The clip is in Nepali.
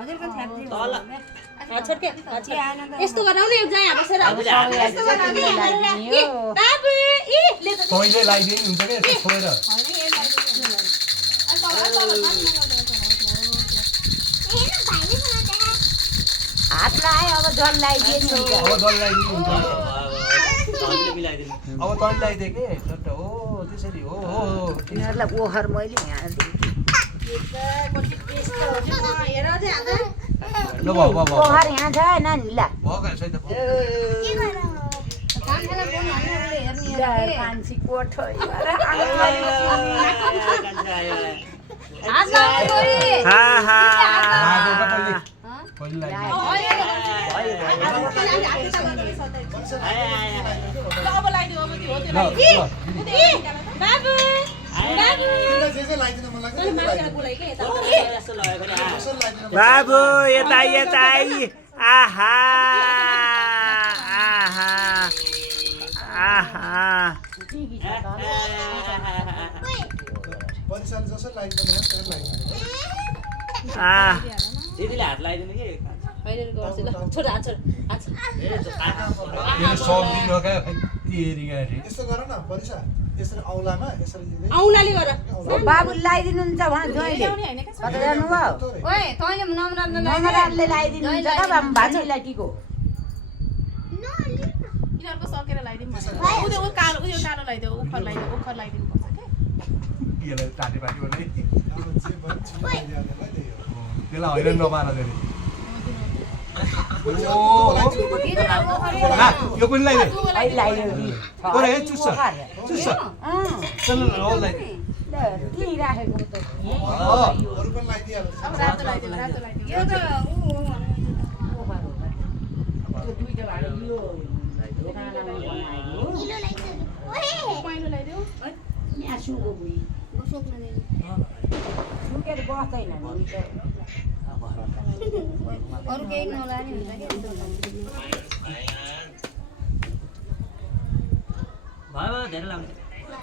हजुरको छ्याप्री तल छोड्के यस्तो गराउने चाहिँ यहाँ बसेर यस्तो गराउने बाबु इ ले त पहिले लाइदिनु हुन्छ के यस्तो छोएर हात लाए अब जल लगाइदिनु हुन्छ अब जल लाइदिनु हुन्छ तलले मिलाइदिनु अब तल लाइदे के सट्ट हो त्यसरी हो तिनीहरूलाई ओखर मैले यहाँ ल भयो ओखर यहाँ छ नानी ला भयो सही त कान्छी कोठो पहिले बाबु यता यता आहा आहा आहा दिदीले हात लगाइदिनु के सक्दिन क्या यस्तो गर न परिसा यसरी औलामा यसरी औलाले गर बाबु लगाइदिनु हुन्छ भने जोइले कता जानु भयो ओए तैले नमराले लगाइदिनु हुन्छ का भान्जीलाई टिको यिनीहरुको सकेर लगाइदिनु पर्छ उयो कालो लगाइदेऊ उखर लगाइदिनु पर्छ के यसलाई टाटे पाटी गर्ने त्यसलाई हैरान नपार धेरै यो पनि लगाइदियो चुस्छ चल हो लगाइदियो राखेको त अरू पनि लगाइदियो अब रातो लगाइदेऊ यो त पहेँलो लगाइदेऊ सुकेर बस्दैन अरु केही नलाने हुन्छ के भयो धेरै लाग्छ